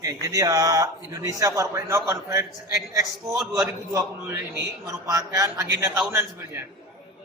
Oke, jadi Indonesia 4.0 Conference and Expo 2020 ini merupakan agenda tahunan sebenarnya.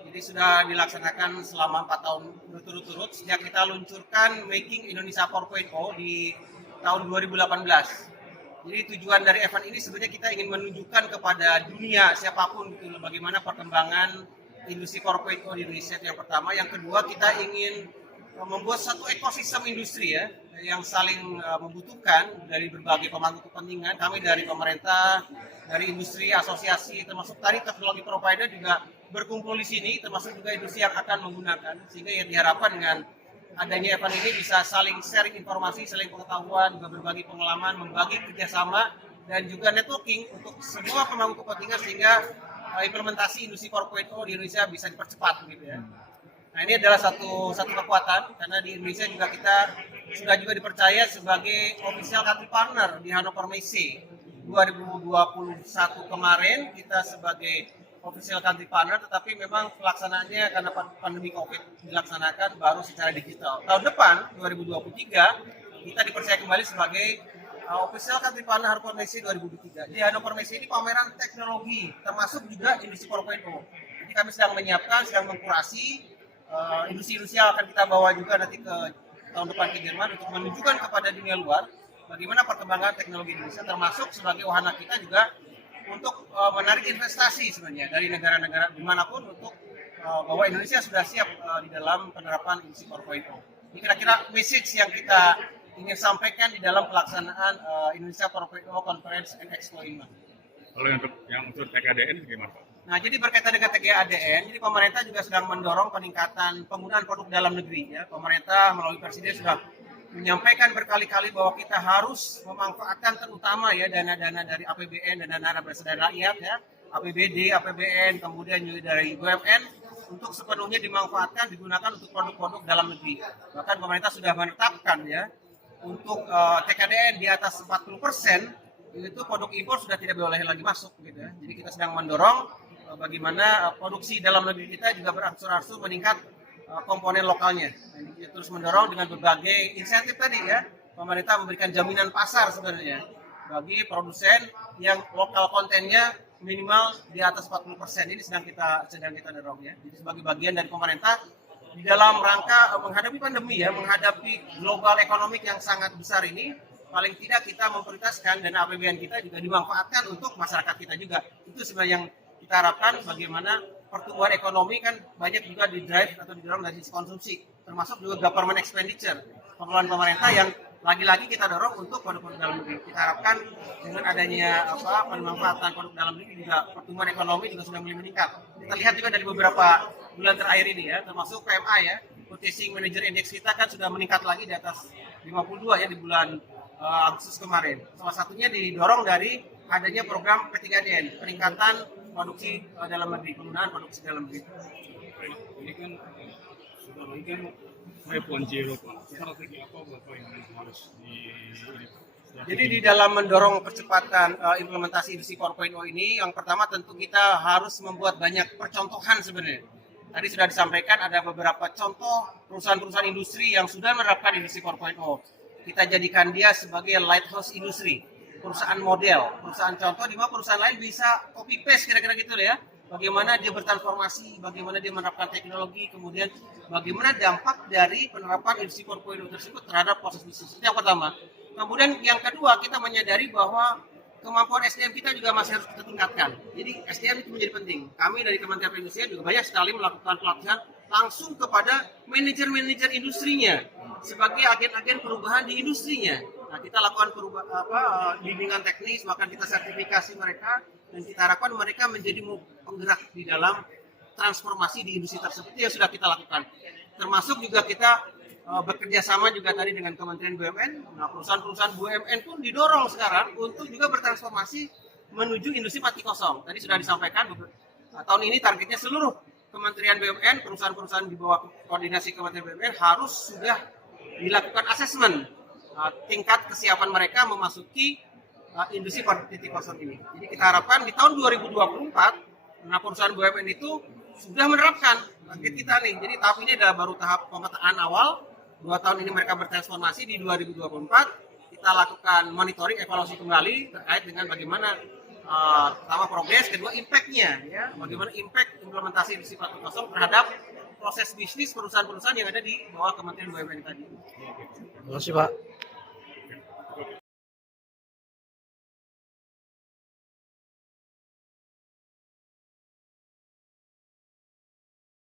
Jadi sudah dilaksanakan selama 4 tahun berturut-turut sejak kita luncurkan Making Indonesia 4.0 di tahun 2018. Jadi tujuan dari event ini sebenarnya kita ingin menunjukkan kepada dunia siapapun gitu bagaimana perkembangan industri 4.0 di Indonesia itu yang pertama. Yang kedua, kita ingin membuat satu ekosistem industri ya yang saling membutuhkan dari berbagai pemangku kepentingan. Kami dari pemerintah, dari industri, asosiasi, termasuk tadi teknologi provider juga berkumpul di sini, termasuk juga industri yang akan menggunakan, sehingga yang diharapkan dengan adanya event ini bisa saling sharing informasi, saling pengetahuan, juga berbagi pengalaman, membagi kerjasama, dan juga networking untuk semua pemangku kepentingan sehingga implementasi industri 4.0 di Indonesia bisa dipercepat gitu ya. Nah, ini adalah satu kekuatan karena di Indonesia juga kita sudah juga dipercaya sebagai official country partner di Hannover Messe 2021 kemarin. Kita sebagai official country partner, tetapi memang pelaksanaannya karena pandemi COVID dilaksanakan baru secara digital. Tahun depan 2023 kita dipercaya kembali sebagai official country partner Hannover Messe 2023. Di Hannover Messe ini pameran teknologi termasuk juga industri 4.0. Jadi kami sedang menyiapkan, sedang mengkurasi industri-industri yang akan kita bawa juga nanti ke tahun depan ke Jerman untuk menunjukkan kepada dunia luar bagaimana perkembangan teknologi Indonesia, termasuk sebagai wahana kita juga untuk menarik investasi sebenarnya dari negara-negara dimanapun untuk bahwa Indonesia sudah siap di dalam penerapan industri 4.0. Ini kira-kira message yang kita ingin sampaikan di dalam pelaksanaan Indonesia 4.0 Conference and Expo ini. Kalau yang unsur TKDN gimana Pak? Nah, jadi berkaitan dengan TKDN, jadi pemerintah juga sedang mendorong peningkatan penggunaan produk dalam negeri. Ya. Pemerintah melalui Presiden sudah menyampaikan berkali-kali bahwa kita harus memanfaatkan terutama ya dana-dana dari APBN dan dana berasal dari rakyat ya, APBD, APBN, kemudian juga dari BUMN untuk sepenuhnya dimanfaatkan digunakan untuk produk-produk dalam negeri. Bahkan pemerintah sudah menetapkan ya untuk TKDN di atas 40% itu produk impor sudah tidak boleh lagi masuk gitu ya. Jadi kita sedang mendorong bagaimana produksi dalam negeri kita juga berangsur-angsur meningkat komponen lokalnya. Nah, kita terus mendorong dengan berbagai insentif tadi ya. Pemerintah memberikan jaminan pasar sebenarnya bagi produsen yang lokal kontennya minimal di atas 40%. Ini sedang kita dorong ya. Jadi sebagai bagian dari pemerintah di dalam rangka menghadapi pandemi ya, menghadapi global ekonomi yang sangat besar ini, paling tidak kita memprioritaskan dana APBN kita juga dimanfaatkan untuk masyarakat kita juga. Itu sebenarnya yang kita harapkan bagaimana pertumbuhan ekonomi kan banyak juga di-drive atau didorong dari sisi konsumsi, termasuk juga government expenditure, pengeluaran pemerintah yang lagi-lagi kita dorong untuk produk-produk dalam negeri. Kita harapkan dengan adanya pemanfaatan produk dalam negeri juga pertumbuhan ekonomi juga sudah mulai meningkat. Kita lihat juga dari beberapa bulan terakhir ini ya, termasuk PMI ya, Purchasing Manager Index kita kan sudah meningkat lagi di atas 52 ya di bulan Agustus kemarin. Salah satunya didorong dari adanya program P3DN, peningkatan produksi dalam negeri, penggunaan produksi dalam negeri. Ini kan sudah lagi kan 5.0 Pak. Strategi apa Bapak yang harus Jadi di dalam mendorong percepatan implementasi industri 4.0 ini, yang pertama tentu kita harus membuat banyak percontohan sebenarnya. Tadi sudah disampaikan ada beberapa contoh perusahaan-perusahaan industri yang sudah menerapkan industri 4.0. Kita jadikan dia sebagai lighthouse industri, perusahaan model, perusahaan contoh di mana perusahaan lain bisa copy paste kira-kira gitu ya. Bagaimana dia bertransformasi, bagaimana dia menerapkan teknologi, kemudian bagaimana dampak dari penerapan industri 4.0 tersebut terhadap proses bisnis. Itu yang pertama. Kemudian yang kedua, kita menyadari bahwa kemampuan SDM kita juga masih harus kita tingkatkan. Jadi SDM itu menjadi penting. Kami dari Kementerian Perindustrian juga banyak sekali melakukan pelatihan langsung kepada manajer-manajer industrinya sebagai agen-agen perubahan di industrinya. Nah, kita lakukan bimbingan teknis, bahkan kita sertifikasi mereka, dan kita harapkan mereka menjadi penggerak di dalam transformasi di industri tersebut yang sudah kita lakukan. Termasuk juga kita bekerja sama juga tadi dengan Kementerian BUMN. Nah, perusahaan-perusahaan BUMN pun didorong sekarang untuk juga bertransformasi menuju industri 4.0. Tadi sudah disampaikan tahun ini targetnya seluruh Kementerian BUMN, perusahaan-perusahaan di bawah koordinasi Kementerian BUMN harus sudah dilakukan asesmen tingkat kesiapan mereka memasuki industri 4.0 ini. Jadi kita harapkan di tahun 2024, nah perusahaan BUMN itu sudah menerapkan target kita nih. Jadi tahap ini adalah baru tahap pemetaan awal. 2 tahun ini mereka bertransformasi, di 2024 kita lakukan monitoring, evaluasi kembali terkait dengan bagaimana pertama progres, kedua impact-nya, ya, bagaimana impact implementasi Industri 4.0 terhadap proses bisnis perusahaan-perusahaan yang ada di bawah Kementerian BUMN tadi. Terima kasih Pak.